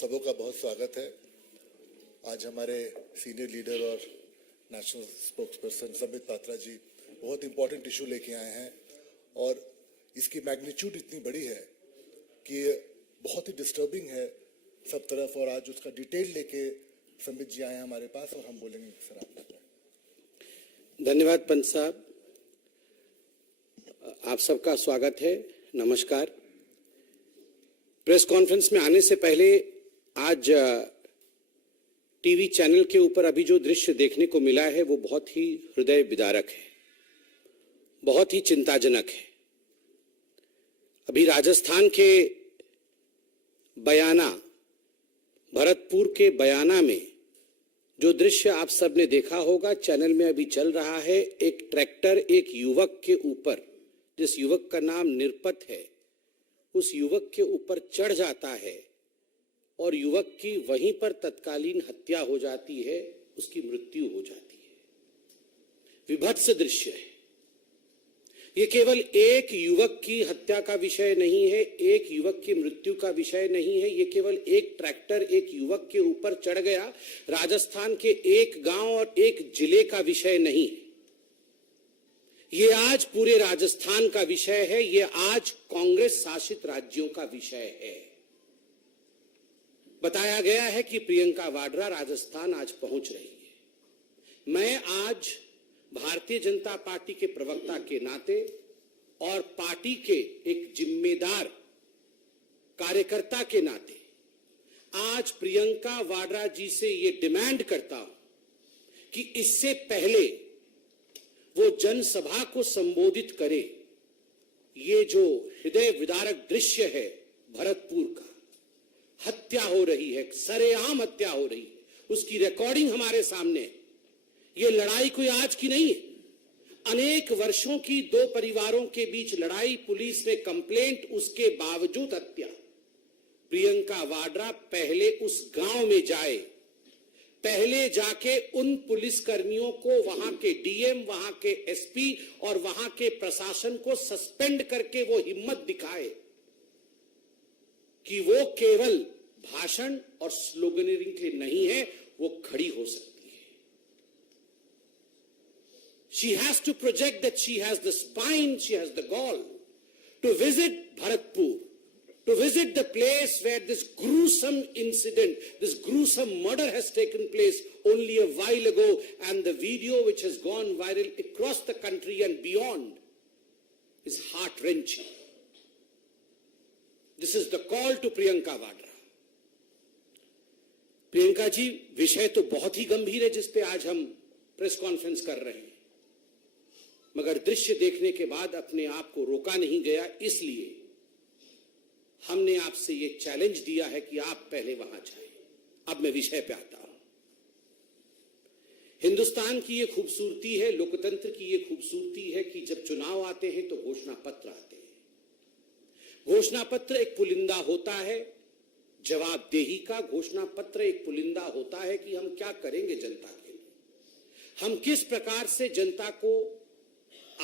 सबों का बहुत स्वागत है। आज हमारे सीनियर लीडर और नेशनल स्पोक्सपर्सन संबित पात्रा जी बहुत इंपॉर्टेंट इशू लेके आए हैं और इसकी मैग्नीट्यूड इतनी बड़ी है कि बहुत ही डिस्टर्बिंग है सब तरफ। और आज उसका डिटेल लेके संबित जी आए हैं हमारे पास और हम बोलेंगे सर आप। धन्यवाद पंत साहब, आप सबका स्वागत है। नमस्कार। प्रेस कॉन्फ्रेंस में आने से पहले आज टीवी चैनल के ऊपर अभी जो दृश्य देखने को मिला है वो बहुत ही हृदय विदारक है, बहुत ही चिंताजनक है। अभी राजस्थान के बयाना, भरतपुर के बयाना में जो दृश्य आप सबने देखा होगा, चैनल में अभी चल रहा है। एक ट्रैक्टर एक युवक के ऊपर, जिस युवक का नाम निरपत है, उस युवक के ऊपर चढ़ जाता है और युवक की वहीं पर तत्कालीन हत्या हो जाती है, उसकी मृत्यु हो जाती है। विभत्स दृश्य है। ये केवल एक युवक की हत्या का विषय नहीं है, एक युवक की मृत्यु का विषय नहीं है। ये केवल एक ट्रैक्टर एक युवक के ऊपर चढ़ गया, राजस्थान के एक गांव और एक जिले का विषय नहीं है। ये आज पूरे राजस्थान का विषय है। ये आज कांग्रेस शासित राज्यों का विषय है। बताया गया है कि प्रियंका वाड्रा राजस्थान आज पहुंच रही है। मैं आज भारतीय जनता पार्टी के प्रवक्ता के नाते और पार्टी के एक जिम्मेदार कार्यकर्ता के नाते आज प्रियंका वाड्रा जी से ये डिमांड करता हूं कि इससे पहले वो जनसभा को संबोधित करे। ये जो हृदय विदारक दृश्य है भरतपुर का, हत्या हो रही है, सरेआम हत्या हो रही है, उसकी रिकॉर्डिंग हमारे सामने है। ये लड़ाई कोई आज की नहीं है। अनेक वर्षों की दो परिवारों के बीच लड़ाई, पुलिस ने कंप्लेंट, उसके बावजूद हत्या। प्रियंका वाड्रा पहले उस गांव में जाए, पहले जाके उन पुलिस कर्मियों को, वहां के डीएम, वहां के एसपी और वहां के प्रशासन को सस्पेंड करके वो हिम्मत दिखाए कि वो केवल भाषण और स्लोगनरिंग के लिए नहीं है, वो खड़ी हो सकती है। She has to project that she has the spine, she has the gall to visit Bharatpur, to visit the place where this gruesome incident, this gruesome murder has taken place only a while ago, and the video which has gone viral across the country and beyond is heart-wrenching. This is the call to Priyanka Vadra. Priyanka ji, विषय तो बहुत ही गंभीर है जिस पे आज हम press conference कर रहे हैं, मगर दृश्य देखने के बाद अपने आप को रोका नहीं गया। इसलिए हमने आपसे ये चैलेंज दिया है कि आप पहले वहां जाएं। अब मैं विषय पे आता हूं। हिंदुस्तान की ये खूबसूरती है, लोकतंत्र की ये खूबसूरती है कि जब चुनाव आते हैं तो घोषणा पत्र आते हैं। घोषणा पत्र एक पुलिंदा होता है जवाबदेही का। घोषणा पत्र एक पुलिंदा होता है कि हम क्या करेंगे जनता के लिए, हम किस प्रकार से जनता को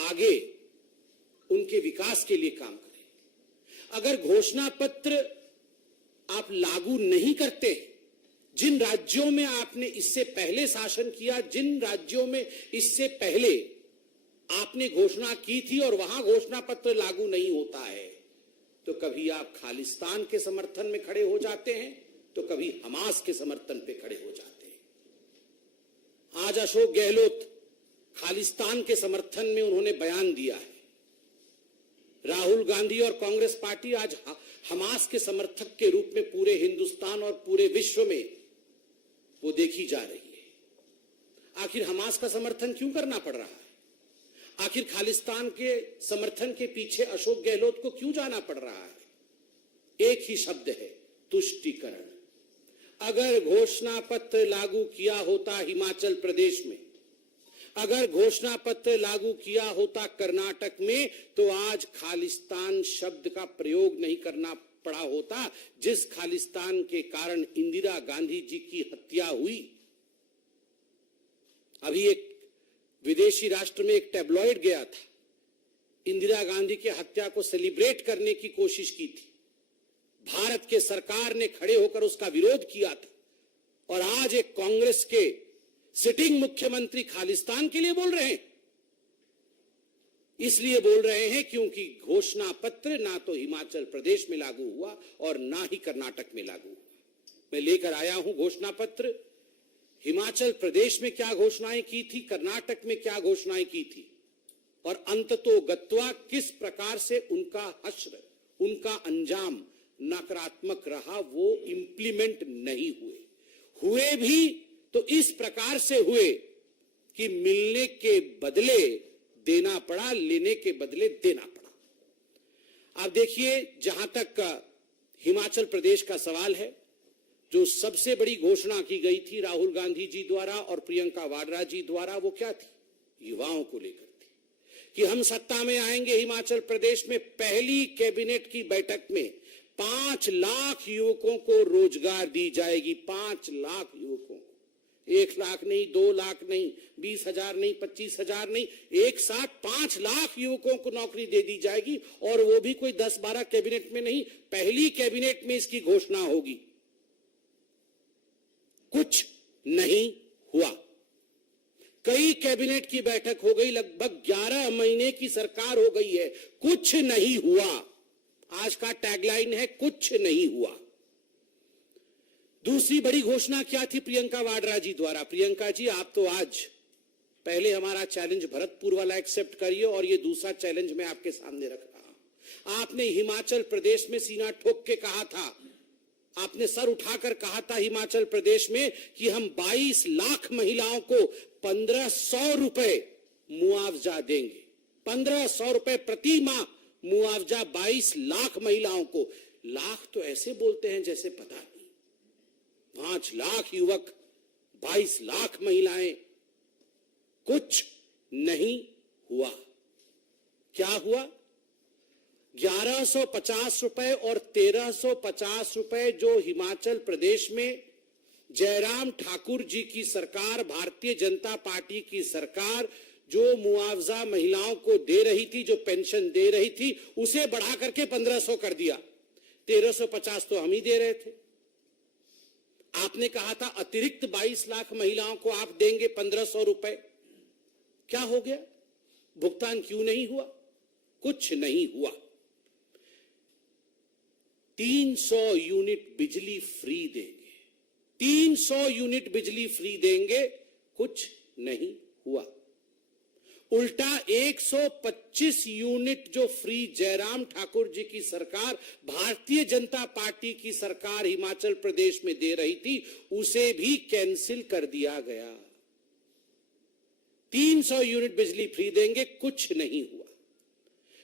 आगे उनके विकास के लिए काम करें। अगर घोषणा पत्र आप लागू नहीं करते, जिन राज्यों में आपने इससे पहले शासन किया, जिन राज्यों में इससे पहले आपने घोषणा की थी और वहां घोषणा पत्र लागू नहीं होता है, तो कभी आप खालिस्तान के समर्थन में खड़े हो जाते हैं, तो कभी हमास के समर्थन पे खड़े हो जाते हैं। आज अशोक गहलोत खालिस्तान के समर्थन में उन्होंने बयान दिया है। राहुल गांधी और कांग्रेस पार्टी आज हमास के समर्थक के रूप में पूरे हिंदुस्तान और पूरे विश्व में वो देखी जा रही है। आखिर हमास का समर्थन क्यों करना पड़ रहा है? आखिर खालिस्तान के समर्थन के पीछे अशोक गहलोत को क्यों जाना पड़ रहा है? एक ही शब्द है, तुष्टीकरण। अगर घोषणा पत्र लागू किया होता हिमाचल प्रदेश में, अगर घोषणा पत्र लागू किया होता कर्नाटक में, तो आज खालिस्तान शब्द का प्रयोग नहीं करना पड़ा होता, जिस खालिस्तान के कारण इंदिरा गांधी जी की हत्या हुई। अभी एक विदेशी राष्ट्र में एक टैब्लॉइड गया था, इंदिरा गांधी की हत्या को सेलिब्रेट करने की कोशिश की थी। भारत के सरकार ने खड़े होकर उसका विरोध किया था और आज एक कांग्रेस के सिटिंग मुख्यमंत्री खालिस्तान के लिए बोल रहे हैं। इसलिए बोल रहे हैं क्योंकि घोषणा पत्र ना तो हिमाचल प्रदेश में लागू हुआ और ना ही कर्नाटक में लागू हुआ। मैं लेकर आया हूं घोषणा पत्र। हिमाचल प्रदेश में क्या घोषणाएं की थी, कर्नाटक में क्या घोषणाएं की थी और अंततोगत्वा किस प्रकार से उनका हश्र, उनका अंजाम नकारात्मक रहा, वो इंप्लीमेंट नहीं हुए भी तो इस प्रकार से हुए कि मिलने के बदले देना पड़ा, लेने के बदले देना पड़ा। अब देखिए, जहां तक हिमाचल प्रदेश का सवाल है, जो सबसे बड़ी घोषणा की गई थी राहुल गांधी जी द्वारा और प्रियंका वाड्रा जी द्वारा, वो क्या थी? युवाओं को लेकर थी कि हम सत्ता में आएंगे। हिमाचल प्रदेश में पहली कैबिनेट की बैठक में 5 लाख युवकों को रोजगार दी जाएगी। 5 लाख युवकों को, 1 लाख नहीं, 2 लाख नहीं, 20,000 नहीं, 25,000 नहीं, एक साथ 5 लाख युवकों को नौकरी दे दी जाएगी और वो भी कोई 10-12 कैबिनेट में नहीं, पहली कैबिनेट में इसकी घोषणा होगी। कुछ नहीं हुआ। कई कैबिनेट की बैठक हो गई, लगभग 11 महीने की सरकार हो गई है, कुछ नहीं हुआ। आज का टैगलाइन है, कुछ नहीं हुआ। दूसरी बड़ी घोषणा क्या थी प्रियंका वाड्रा जी द्वारा? प्रियंका जी, आप तो आज पहले हमारा चैलेंज भरतपुर वाला एक्सेप्ट करिए और ये दूसरा चैलेंज मैं आपके सामने रख रहा हूं। आपने हिमाचल प्रदेश में सीना ठोक के कहा था, आपने सर उठाकर कहा था हिमाचल प्रदेश में कि हम 22 लाख महिलाओं को 1,500 रुपए मुआवजा देंगे। 1,500 रुपए प्रति माह मुआवजा 22 लाख महिलाओं को। लाख तो ऐसे बोलते हैं जैसे पता नहीं। 5 लाख युवक, 22 लाख महिलाएं, कुछ नहीं हुआ। क्या हुआ? 1150 रुपए और 1350 रुपए जो हिमाचल प्रदेश में जयराम ठाकुर जी की सरकार, भारतीय जनता पार्टी की सरकार जो मुआवजा महिलाओं को दे रही थी, जो पेंशन दे रही थी, उसे बढ़ा करके 1,500 कर दिया। 1350 तो हम ही दे रहे थे। आपने कहा था अतिरिक्त 22 लाख महिलाओं को आप देंगे 1,500 रुपए। क्या हो गया? भुगतान क्यों नहीं हुआ? कुछ नहीं हुआ। 300 यूनिट बिजली फ्री देंगे, 300 यूनिट बिजली फ्री देंगे, कुछ नहीं हुआ। उल्टा 125 यूनिट जो फ्री जयराम ठाकुर जी की सरकार, भारतीय जनता पार्टी की सरकार हिमाचल प्रदेश में दे रही थी, उसे भी कैंसिल कर दिया गया। 300 यूनिट बिजली फ्री देंगे, कुछ नहीं हुआ।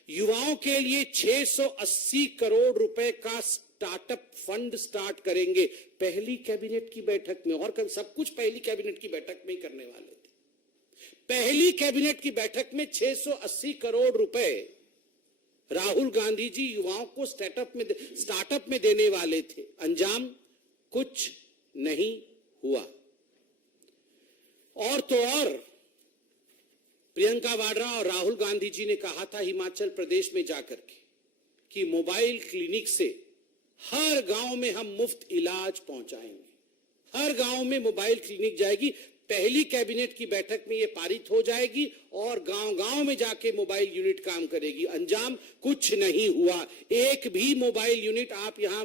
युवाओं के लिए 680 करोड़ रुपए का स्टार्टअप फंड स्टार्ट करेंगे पहली कैबिनेट की बैठक में, और सब कुछ पहली कैबिनेट की बैठक में ही करने वाले थे। पहली कैबिनेट की बैठक में 680 करोड़ रुपए राहुल गांधी जी युवाओं को स्टार्टअप में देने वाले थे। अंजाम कुछ नहीं हुआ। और तो और प्रियंका वाड्रा और राहुल गांधी जी ने कहा था हिमाचल प्रदेश में जाकर के कि मोबाइल क्लिनिक से हर गांव में हम मुफ्त इलाज पहुंचाएंगे। हर गांव में मोबाइल क्लिनिक जाएगी। पहली कैबिनेट की बैठक में यह पारित हो जाएगी और गांव-गांव में जाके मोबाइल यूनिट काम करेगी। अंजाम कुछ नहीं हुआ। एक भी मोबाइल यूनिट, आप यहां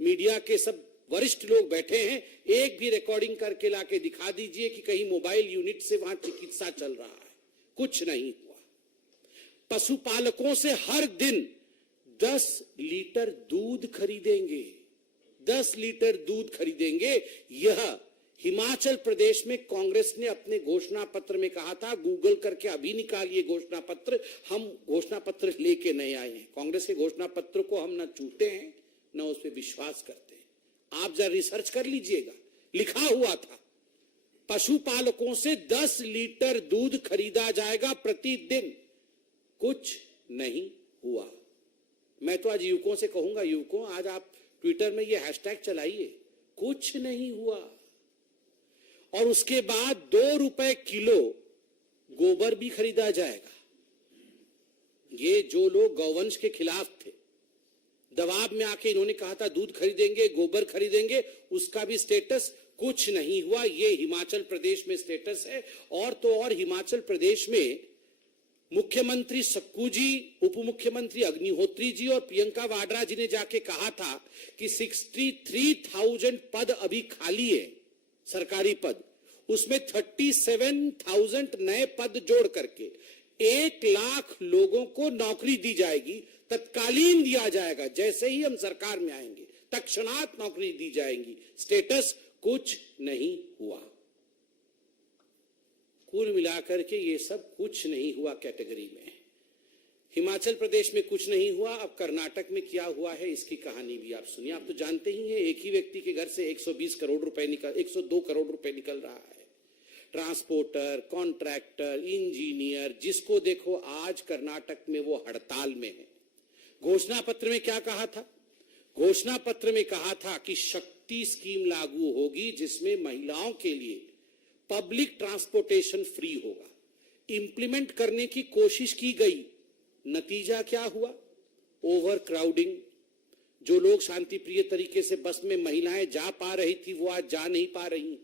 मीडिया के सब वरिष्ठ लोग बैठे हैं, एक भी रिकॉर्डिंग करके लाके दिखा दीजिए कि कहीं मोबाइल यूनिट से वहां चिकित्सा चल रहा है। कुछ नहीं हुआ। पशुपालकों से हर दिन 10 लीटर दूध खरीदेंगे, 10 लीटर दूध खरीदेंगे। यह हिमाचल प्रदेश में कांग्रेस ने अपने घोषणा पत्र में कहा था। गूगल करके अभी निकालिए घोषणा पत्र। हम घोषणा पत्र लेके नहीं आए हैं। कांग्रेस के घोषणा पत्र को हम न छूते हैं न उस पर विश्वास करते हैं। आप जरा रिसर्च कर लीजिएगा, लिखा हुआ था पशुपालकों से 10 लीटर दूध खरीदा जाएगा प्रतिदिन। कुछ नहीं हुआ। मैं तो आज युवकों से कहूंगा, युवकों आज आप ट्विटर में ये हैशटैग चलाइए, कुछ नहीं हुआ। और उसके बाद 2 रुपए किलो गोबर भी खरीदा जाएगा। ये जो लोग गौवंश के खिलाफ थे, दबाव में आके इन्होंने कहा था दूध खरीदेंगे, गोबर खरीदेंगे, उसका भी स्टेटस कुछ नहीं हुआ। ये हिमाचल प्रदेश में स्टेटस है। और तो और हिमाचल प्रदेश में मुख्यमंत्री सक्कू जी, उप मुख्यमंत्री अग्निहोत्री जी और प्रियंका वाड्रा जी ने जाके कहा था कि 63,000 पद अभी खाली है, सरकारी पद, उसमें 37,000 नए पद जोड़ करके 1 लाख लोगों को नौकरी दी जाएगी, तत्कालीन दिया जाएगा। जैसे ही हम सरकार में आएंगे तत्क्षणात नौकरी दी जाएगी। स्टेटस कुछ नहीं हुआ। कुल मिलाकर के ये सब कुछ नहीं हुआ कैटेगरी में। हिमाचल प्रदेश में कुछ नहीं हुआ। अब कर्नाटक में क्या हुआ है इसकी कहानी भी आप सुनिए। आप तो जानते ही हैं, एक ही व्यक्ति के घर से 120 करोड़ रुपए 102 करोड़ रुपए निकल रहा है। ट्रांसपोर्टर, कॉन्ट्रैक्टर, इंजीनियर, जिसको देखो आज कर्नाटक में वो हड़ताल में है। घोषणा पत्र में क्या कहा था? घोषणा पत्र में कहा था कि शक्ति स्कीम लागू होगी, जिसमें महिलाओं के लिए पब्लिक ट्रांसपोर्टेशन फ्री होगा। इंप्लीमेंट करने की कोशिश की गई, नतीजा क्या हुआ? Over crowding. जो लोग शांति प्रिय तरीके से बस में महिलाएं जा पा रही थी वो आज जा नहीं पा रही।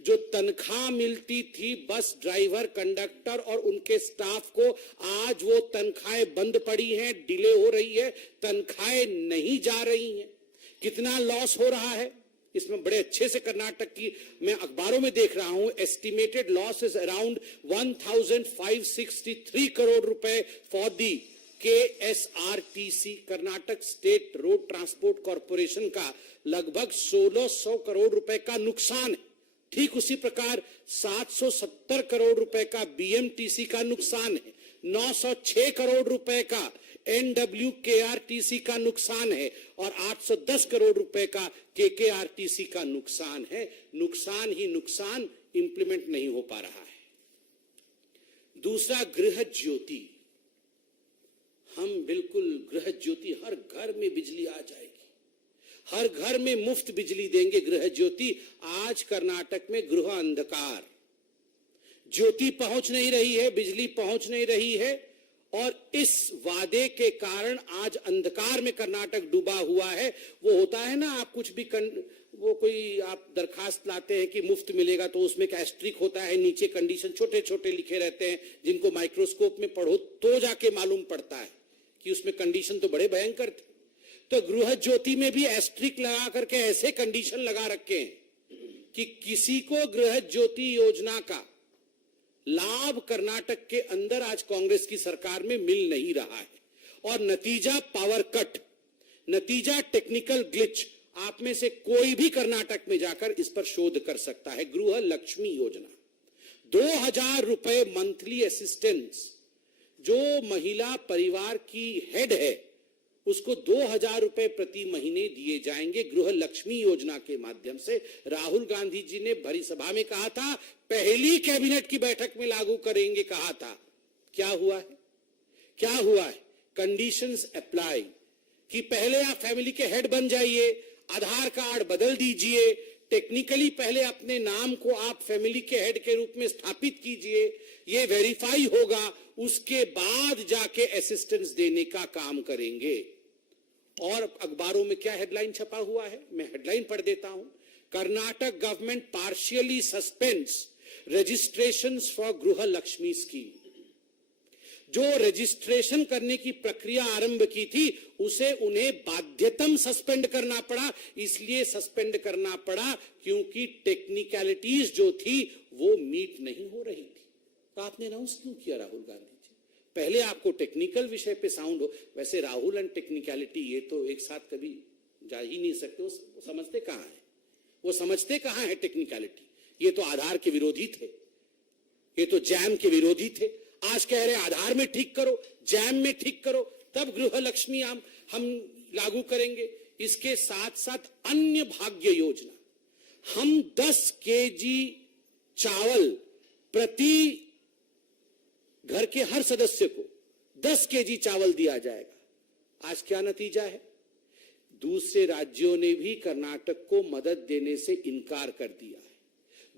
जो तनख्वाह मिलती थी बस ड्राइवर, कंडक्टर और उनके स्टाफ को, आज वो तनख्वाहें बंद पड़ी हैं, डिले हो रही है, तनख्वाहें नहीं जा रही हैं। कितना लॉस हो रहा है इसमें बड़े अच्छे से कर्नाटक की मैं अखबारों में देख रहा हूं। Estimated loss is around 1,563 crore रुपए for the KSRTC, Karnataka state road transport corporation का लगभग 1,600 करोड़ रुपए का नुकसान है। ठीक उसी प्रकार 770 करोड़ रुपए का BMTC का नुकसान है, 906 करोड़ रुपए का NWKRTC का नुकसान है और 810 करोड़ रुपए का KKRTC का नुकसान है। नुकसान ही नुकसान, इंप्लीमेंट नहीं हो पा रहा है। दूसरा, गृह ज्योति। हम बिल्कुल गृह ज्योति, हर घर में बिजली आ जाएगी, हर घर में मुफ्त बिजली देंगे गृह ज्योति। आज कर्नाटक में गृह अंधकार, ज्योति पहुंच नहीं रही है, बिजली पहुंच नहीं रही है और इस वादे के कारण आज अंधकार में कर्नाटक डूबा हुआ है। वो होता है ना, आप कुछ भी वो कोई आप दरखास्त लाते हैं कि मुफ्त मिलेगा तो उसमें एक एस्ट्रिक होता है, नीचे कंडीशन छोटे छोटे लिखे रहते हैं, जिनको माइक्रोस्कोप में पढ़ो तो जाके मालूम पड़ता है कि उसमें कंडीशन तो बड़े भयंकर थे। तो गृह ज्योति में भी एस्ट्रिक लगा करके ऐसे कंडीशन लगा रखे हैं कि किसी को गृह ज्योति योजना का लाभ कर्नाटक के अंदर आज कांग्रेस की सरकार में मिल नहीं रहा है। और नतीजा पावर कट, नतीजा टेक्निकल ग्लिच। आप में से कोई भी कर्नाटक में जाकर इस पर शोध कर सकता है। गृह लक्ष्मी योजना, 2,000 रुपए मंथली असिस्टेंस। जो महिला परिवार की हेड है उसको 2,000 रुपए प्रति महीने दिए जाएंगे गृह लक्ष्मी योजना के माध्यम से। राहुल गांधी जी ने भरी सभा में कहा था, पहली कैबिनेट की बैठक में लागू करेंगे कहा था। क्या हुआ है? क्या हुआ है? कंडीशंस अप्लाई कि पहले आप फैमिली के हेड बन जाइए, आधार कार्ड बदल दीजिए, टेक्निकली पहले अपने नाम को आप फैमिली के हेड के रूप में स्थापित कीजिए, ये वेरीफाई होगा, उसके बाद जाके असिस्टेंस देने का काम करेंगे। और अखबारों में क्या हेडलाइन छपा हुआ है, मैं हेडलाइन पढ़ देता हूं। Karnataka government partially suspends registrations for गृह लक्ष्मी स्कीम। जो रजिस्ट्रेशन करने की प्रक्रिया आरंभ की थी उसे उन्हें बाध्यतम सस्पेंड करना पड़ा। इसलिए सस्पेंड करना पड़ा क्योंकि टेक्निकलिटीज जो थी वो मीट नहीं हो रही थी। तो आपने अनाउंस क्यों किया राहुल गांधी जी? पहले आपको टेक्निकल विषय पे साउंड हो। वैसे राहुल एंड टेक्निकलिटी ये तो एक साथ कभी जा ही नहीं सकते। वो समझते कहां है, वो समझते कहां है टेक्निकलिटी। ये तो आधार के विरोधी थे, ये तो जैम के विरोधी थे। आज कह रहे आधार में ठीक करो, जैम में ठीक करो, तब गृह लक्ष्मी हम लागू करेंगे। इसके साथ साथ अन्य भाग्य योजना, हम 10 केजी चावल प्रति घर के हर सदस्य को 10 केजी चावल दिया जाएगा। आज क्या नतीजा है? दूसरे राज्यों ने भी कर्नाटक को मदद देने से इनकार कर दिया है।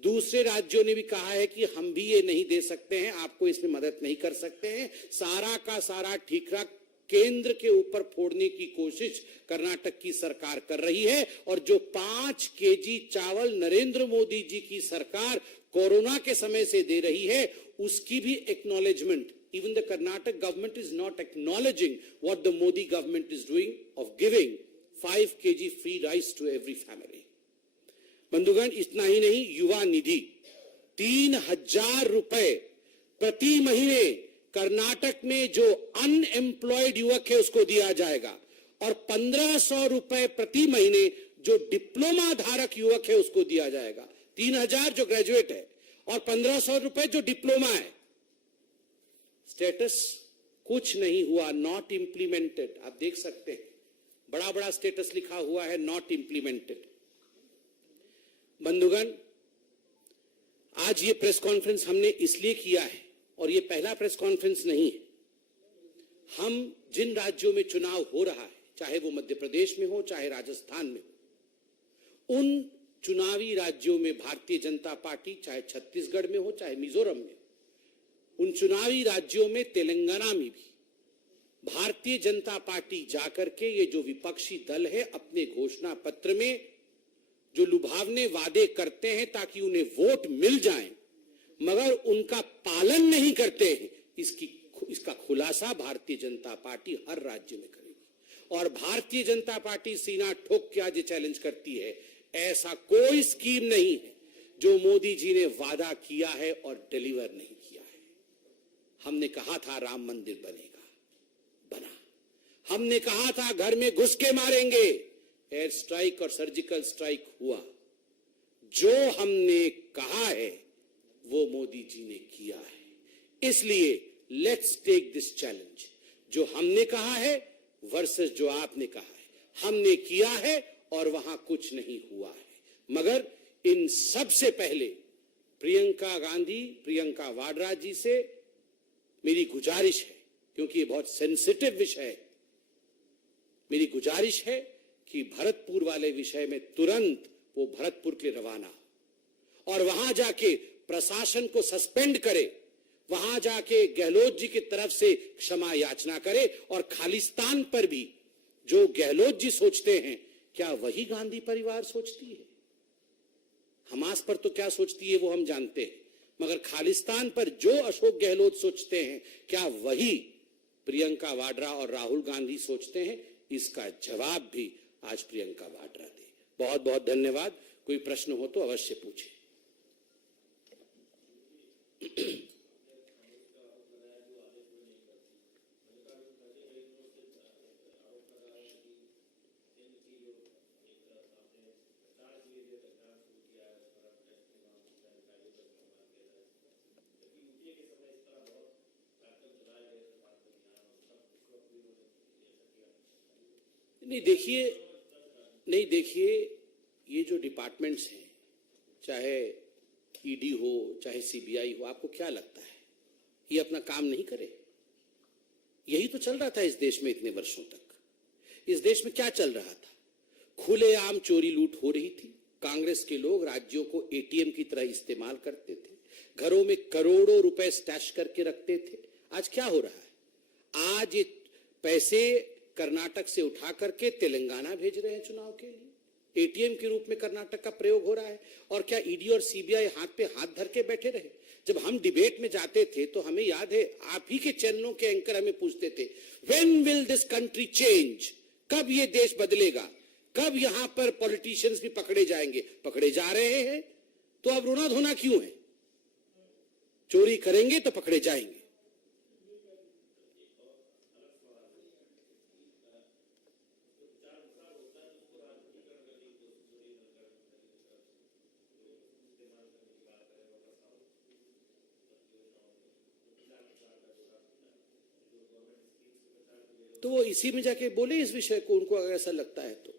दूसरे राज्यों ने भी कहा है कि हम भी ये नहीं दे सकते हैं, आपको इसमें मदद नहीं कर सकते हैं। सारा का सारा ठीकरा केंद्र के ऊपर फोड़ने की कोशिश कर्नाटक की सरकार कर रही है। और जो 5 केजी चावल नरेंद्र मोदी जी की सरकार कोरोना के समय से दे रही है, उसकी भी acknowledgement, even the Karnataka government is not acknowledging what the Modi government is doing of giving 5 kg free rice to every family. बंधुगण, इतना ही नहीं, युवा निधि 3,000 रुपए प्रति महीने कर्नाटक में जो अनएम्प्लॉयड युवक है उसको दिया जाएगा, और 1,500 रुपए प्रति महीने जो डिप्लोमा धारक युवक है उसको दिया जाएगा। 3,000 जो ग्रेजुएट है और 1,500 रुपए जो डिप्लोमा है। स्टेटस कुछ नहीं हुआ, नॉट इंप्लीमेंटेड। आप देख सकते हैं, बड़ा बड़ा स्टेटस लिखा हुआ है, नॉट इंप्लीमेंटेड। बंधुगण, आज ये प्रेस कॉन्फ्रेंस हमने इसलिए किया है, और ये पहला प्रेस कॉन्फ्रेंस नहीं है। हम जिन राज्यों में चुनाव हो रहा है, चाहे वो मध्य प्रदेश में हो, चाहे राजस्थान में हो, उन चुनावी राज्यों में भारतीय जनता पार्टी, चाहे छत्तीसगढ़ में हो, चाहे मिजोरम में, उन चुनावी राज्यों में, तेलंगाना में भी भारतीय जनता पार्टी जाकर के ये जो विपक्षी दल है अपने घोषणा पत्र में जो लुभावने वादे करते हैं ताकि उन्हें वोट मिल जाए, मगर उनका पालन नहीं करते हैं, इसका खुलासा भारतीय जनता पार्टी हर राज्य में करेगी। और भारतीय जनता पार्टी सीना ठोक के आज ये चैलेंज करती है, ऐसा कोई स्कीम नहीं है जो मोदी जी ने वादा किया है और डिलीवर नहीं किया है। हमने कहा था राम मंदिर बनेगा, बना। हमने कहा था घर में घुस के मारेंगे, एयर स्ट्राइक और सर्जिकल स्ट्राइक हुआ। जो हमने कहा है वो मोदी जी ने किया है। इसलिए लेट्स टेक दिस चैलेंज। जो हमने कहा है वर्सेस जो आपने कहा है, हमने किया है और वहां कुछ नहीं हुआ है। मगर इन सबसे पहले प्रियंका गांधी, प्रियंका वाड्रा जी से मेरी गुजारिश है, क्योंकि ये बहुत सेंसिटिव विषय है, मेरी गुजारिश है कि भरतपुर वाले विषय में तुरंत वो भरतपुर के लिए रवाना हो और वहां जाके प्रशासन को सस्पेंड करे, वहां जाके गहलोत जी की तरफ से क्षमा याचना करे। और खालिस्तान पर भी जो गहलोत जी सोचते हैं, क्या वही गांधी परिवार सोचती है? हमास पर तो क्या सोचती है वो हम जानते हैं, मगर खालिस्तान पर जो अशोक गहलोत सोचते हैं, क्या वही प्रियंका वाड्रा और राहुल गांधी सोचते हैं? इसका जवाब भी आज प्रियंका वाड्रा दे। बहुत बहुत धन्यवाद। कोई प्रश्न हो तो अवश्य पूछे। नहीं देखिए, ये जो डिपार्टमेंट्स हैं, चाहे ईडी हो, चाहे सीबीआई हो, आपको क्या लगता है ये अपना काम नहीं करे? यही तो चल रहा था इस देश में इतने वर्षों तक। इस देश में क्या चल रहा था? खुलेआम चोरी लूट हो रही थी। कांग्रेस के लोग राज्यों को एटीएम की तरह इस्तेमाल करते थे, घरों में करोड़ों रुपए स्टैश करके रखते थे। आज क्या हो रहा है? आज ये पैसे कर्नाटक से उठा करके तेलंगाना भेज रहे हैं चुनाव के लिए। एटीएम के रूप में कर्नाटक का प्रयोग हो रहा है। और क्या ईडी और सीबीआई हाथ पे हाथ धर के बैठे रहे? जब हम डिबेट में जाते थे तो हमें याद है, आप ही के चैनलों के एंकर हमें पूछते थे, when will this country change? कब ये देश बदलेगा? कब यहां पर पॉलिटिशियंस भी पकड़े जाएंगे? पकड़े जा रहे हैं, तो अब रोना धोना क्यों है? चोरी करेंगे तो पकड़े जाएंगे। तो वो इसी में जाके बोले इस विषय को, उनको अगर ऐसा लगता है तो।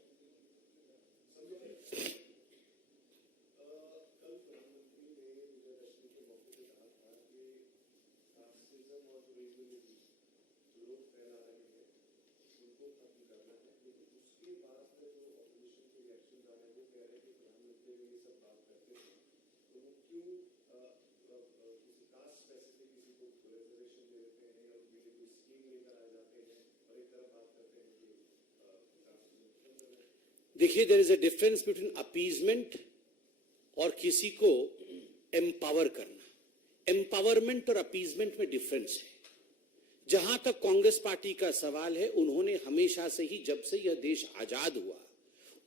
देखिए, there is a difference between appeasement और किसी को एम्पावर करना। एम्पावरमेंट और अपीजमेंट में डिफरेंस है। जहां तक कांग्रेस पार्टी का सवाल है, उन्होंने हमेशा से ही, जब से यह देश आजाद हुआ,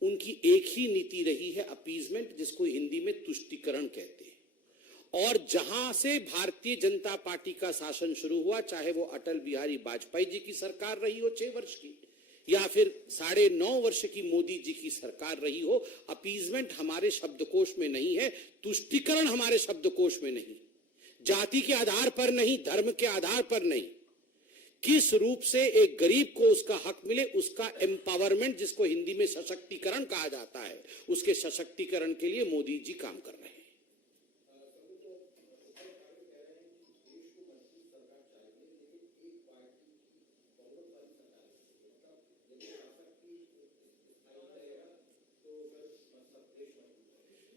उनकी एक ही नीति रही है, अपीजमेंट, जिसको हिंदी में तुष्टीकरण कहते हैं। और जहां से भारतीय जनता पार्टी का शासन शुरू हुआ, चाहे वो अटल बिहारी वाजपेयी जी की सरकार रही हो 6 वर्ष की, या फिर 9.5 वर्ष की मोदी जी की सरकार रही हो, अपीजमेंट हमारे शब्दकोश में नहीं है, तुष्टीकरण हमारे शब्दकोश में नहीं, जाति के आधार पर नहीं, धर्म के आधार पर नहीं, किस रूप से एक गरीब को उसका हक मिले, उसका एम्पावरमेंट, जिसको हिंदी में सशक्तिकरण कहा जाता है, उसके सशक्तिकरण के लिए मोदी जी काम कर रहे हैं।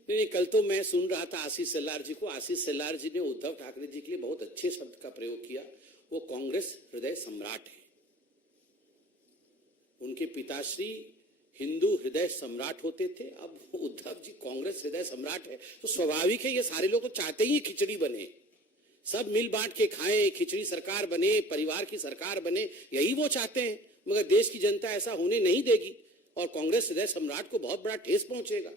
नहीं, कल तो मैं सुन रहा था आशीष सेल्लार जी को। आशीष सेल्लार जी ने उद्धव ठाकरे जी के लिए बहुत अच्छे शब्द का प्रयोग किया। वो कांग्रेस हृदय सम्राट है। उनके पिताश्री हिंदू हृदय सम्राट होते थे, अब उद्धव जी कांग्रेस हृदय सम्राट है। तो स्वाभाविक है, ये सारे लोग तो चाहते ही खिचड़ी बने, सब मिल बांट के खाएं, खिचड़ी सरकार बने, परिवार की सरकार बने, यही वो चाहते हैं। मगर देश की जनता ऐसा होने नहीं देगी और कांग्रेस हृदय सम्राट को बहुत बड़ा ठेस पहुंचेगा।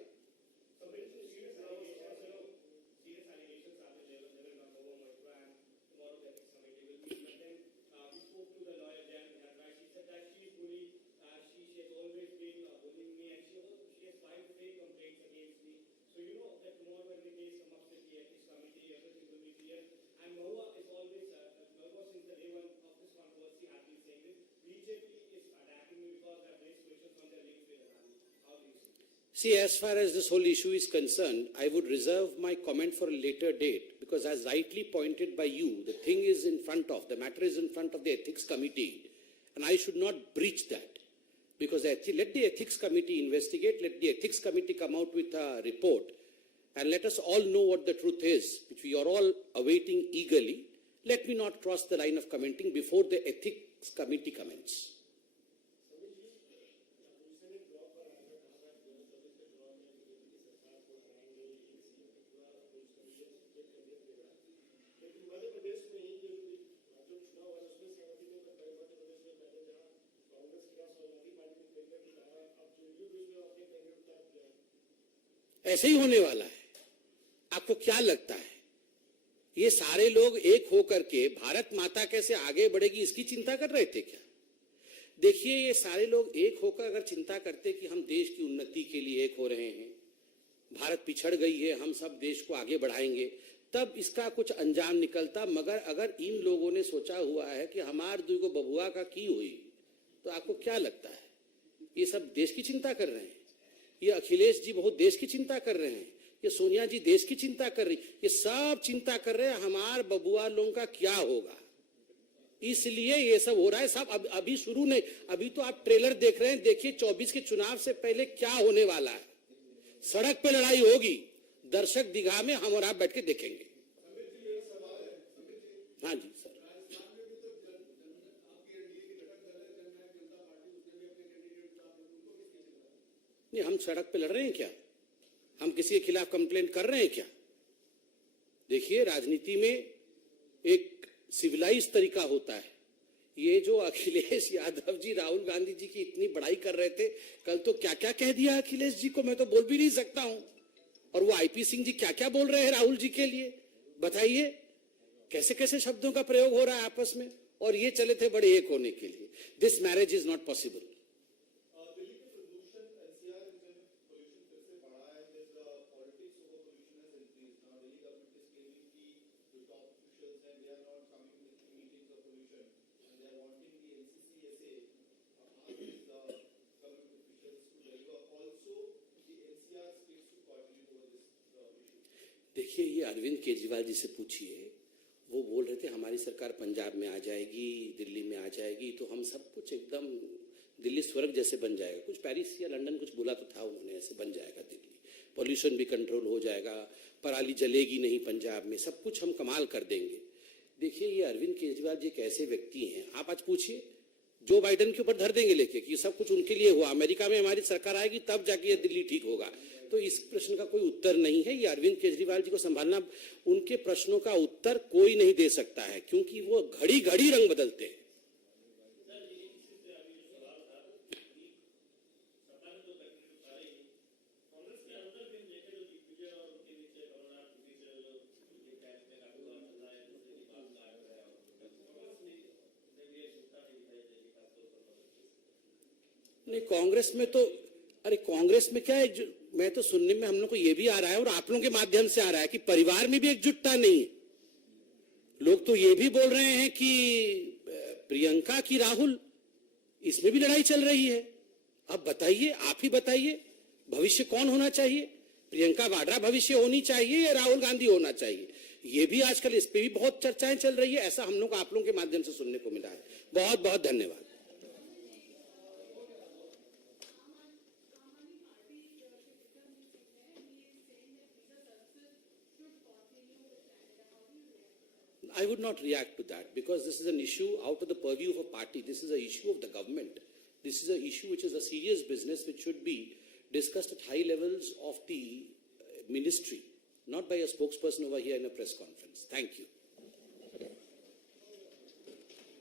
See, as far as this whole issue is concerned, I would reserve my comment for a later date, because as rightly pointed by you, the thing is in front of, the matter is in front of the ethics committee, and I should not breach that, because let the ethics committee investigate, let the ethics committee come out with a report, and let us all know what the truth is, which we are all awaiting eagerly. Let me not cross the line of commenting before the ethics committee comments. ऐसे ही होने वाला है। आपको क्या लगता है, ये सारे लोग एक होकर के भारत माता कैसे आगे बढ़ेगी इसकी चिंता कर रहे थे क्या? देखिए, ये सारे लोग एक होकर अगर चिंता करते कि हम देश की उन्नति के लिए एक हो रहे हैं, भारत पिछड़ गई है, हम सब देश को आगे बढ़ाएंगे, तब इसका कुछ अंजाम निकलता। मगर अगर इन लोगों ने सोचा हुआ है कि हमार दुगो बबुआ का की हुई, तो आपको क्या लगता है, ये सब देश की चिंता कर रहे हैं? ये अखिलेश जी बहुत देश की चिंता कर रहे हैं, ये सोनिया जी देश की चिंता कर रही, ये सब चिंता कर रहे हैं हमार बबुआ लोगों का क्या होगा, इसलिए ये सब हो रहा है। सब अभी शुरू नहीं, अभी तो आप ट्रेलर देख रहे हैं। देखिए 24 के चुनाव से पहले क्या होने वाला है। सड़क पे लड़ाई होगी, दर्शक दीघा में हम और आप बैठ के देखेंगे। हाँ जी सर। नहीं, हम सड़क पे लड़ रहे हैं क्या? हम किसी के खिलाफ कंप्लेंट कर रहे हैं क्या? देखिए, राजनीति में एक सिविलाइज तरीका होता है। ये जो अखिलेश यादव जी राहुल गांधी जी की इतनी बड़ाई कर रहे थे, कल तो क्या क्या कह दिया अखिलेश जी को, मैं तो बोल भी नहीं सकता हूं। और वो आईपी सिंह जी क्या क्या बोल रहे हैं राहुल जी के लिए, बताइए कैसे कैसे शब्दों का प्रयोग हो रहा है आपस में। और ये चले थे बड़े एक होने के लिए। This marriage is not possible. देखिए, ये अरविंद केजरीवाल जी से पूछिए, वो बोल रहे थे हमारी सरकार पंजाब में आ जाएगी, दिल्ली में आ जाएगी, तो हम सब कुछ एकदम दिल्ली स्वर्ग जैसे बन जाएगा। कुछ पेरिस या लंदन कुछ बोला तो था उन्होंने, ऐसे बन जाएगा दिल्ली, पॉल्यूशन भी कंट्रोल हो जाएगा, पराली जलेगी नहीं पंजाब में, सब कुछ हम कमाल कर देंगे। देखिए, ये अरविंद केजरीवाल जी एक ऐसे व्यक्ति हैं, आप आज पूछिए जो बाइडेन के ऊपर धर देंगे लेके कि सब कुछ उनके लिए हुआ, अमेरिका में हमारी सरकार आएगी तब जाके ये दिल्ली ठीक होगा। तो इस प्रश्न का कोई उत्तर नहीं है। ये अरविंद केजरीवाल जी को संभालना, उनके प्रश्नों का उत्तर कोई नहीं दे सकता है, क्योंकि वो घड़ी घड़ी रंग बदलते हैं। नहीं, कांग्रेस में तो, अरे कांग्रेस में क्या है, मैं तो सुनने में हम लोग को ये भी आ रहा है और आप लोगों के माध्यम से आ रहा है कि परिवार में भी एकजुटता नहीं है। लोग तो ये भी बोल रहे हैं कि प्रियंका की राहुल, इसमें भी लड़ाई चल रही है। अब बताइए, आप ही बताइए, भविष्य कौन होना चाहिए? प्रियंका वाड्रा भविष्य होनी चाहिए या राहुल गांधी होना चाहिए? ये भी आजकल इस पे भी बहुत चर्चाएं चल रही है। ऐसा हम लोग आप लोगों के माध्यम से सुनने को मिला है। बहुत बहुत धन्यवाद। I would not react to that, because this is an issue out of the purview of a party. This is an issue of the government. This is an issue which is a serious business which should be discussed at high levels of the ministry, not by a spokesperson over here in a press conference. Thank you.